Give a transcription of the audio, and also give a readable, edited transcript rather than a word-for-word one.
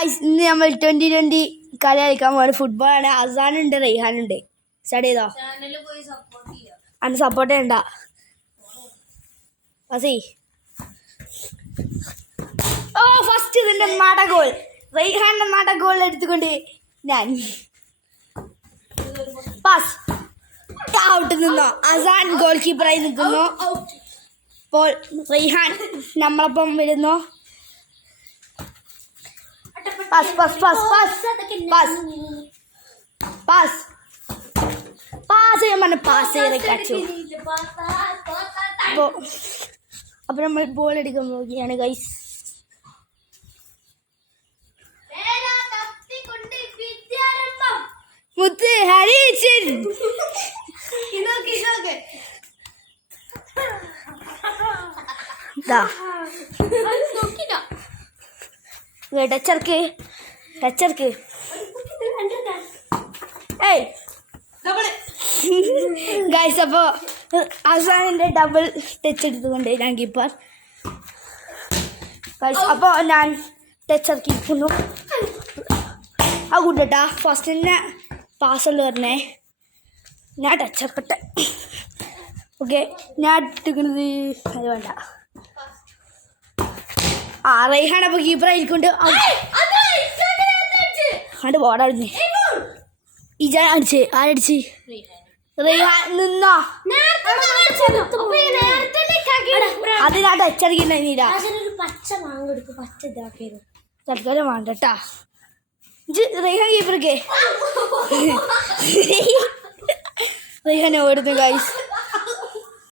ഇന്ന് നമ്മൾ 2020 കളി കളിക്കാൻ പോകുന്നത് ഫുട്ബോളാണ്. അസാനുണ്ട്, റെയ്ഹാനുണ്ട്. സ്റ്റാർട്ട് ചെയ്തോ? അന്ന് സപ്പോർട്ട് ചെയ്യണ്ട. ഓ ഫസ്റ്റ് ഇതിന്റെ നട ഗോൾ, റെയ്ഹാന്റെ നട ഗോൾ എടുത്തുകൊണ്ട് ഞാൻ പാസ് ഔട്ട് നിന്നോ. അസാൻ ഗോൾ കീപ്പറായി നിൽക്കുന്നു. ഇപ്പോൾ റെയ്ഹാൻ നമ്മളൊപ്പം വരുന്നു. Pass pass pass pass pass pass pass ചെയ്യാൻ പറഞ്ഞ പാസ് ചെയ്ത് കച്ചു. അപ്പോൾ നമ്മൾ ബോൾ എടുക്കാൻ നോക്കിയാണ് ഗൈസ്. മുത്ത് ഹരീശൻ ടച്ചർക്ക് ടച്ചർക്ക് ഏയ് ഗൈസ്. അപ്പോൾ അസാനിൻ്റെ ഡബിൾ ടച്ച് എടുത്തുകൊണ്ട് ഞാൻ കീപ്പർ ഗൈസ്. അപ്പോൾ ഞാൻ ടച്ചർക്കിക്കുന്നു. ആ കൂട്ടട്ടാ ഫസ്റ്റ് തന്നെ പാസ്സല്ല പറഞ്ഞേ. ഞാൻ ടച്ചർക്കട്ടെ. ഓക്കെ, ഞാൻ ഇട്ടിരിക്കുന്നത് അത് വേണ്ട. ആ റെയ്ഹാൻ അപ്പോൾ കീപ്പറായിരിക്കൊണ്ട് അത് ബോർഡടിഞ്ഞ് ഇജാൻ അടിച്ച്. ആരടിച്ച്? റെയ്ഹാൻ നിന്നോ. അത് ഞാൻ ടച്ചടിക്കുന്നില്ല. തൽക്കാലം വേണ്ടട്ടാ. റെയ്ഹാൻ കീപ്പർക്ക് റെയ്ഹാൻ ഓടുന്നു ഗൈസ്.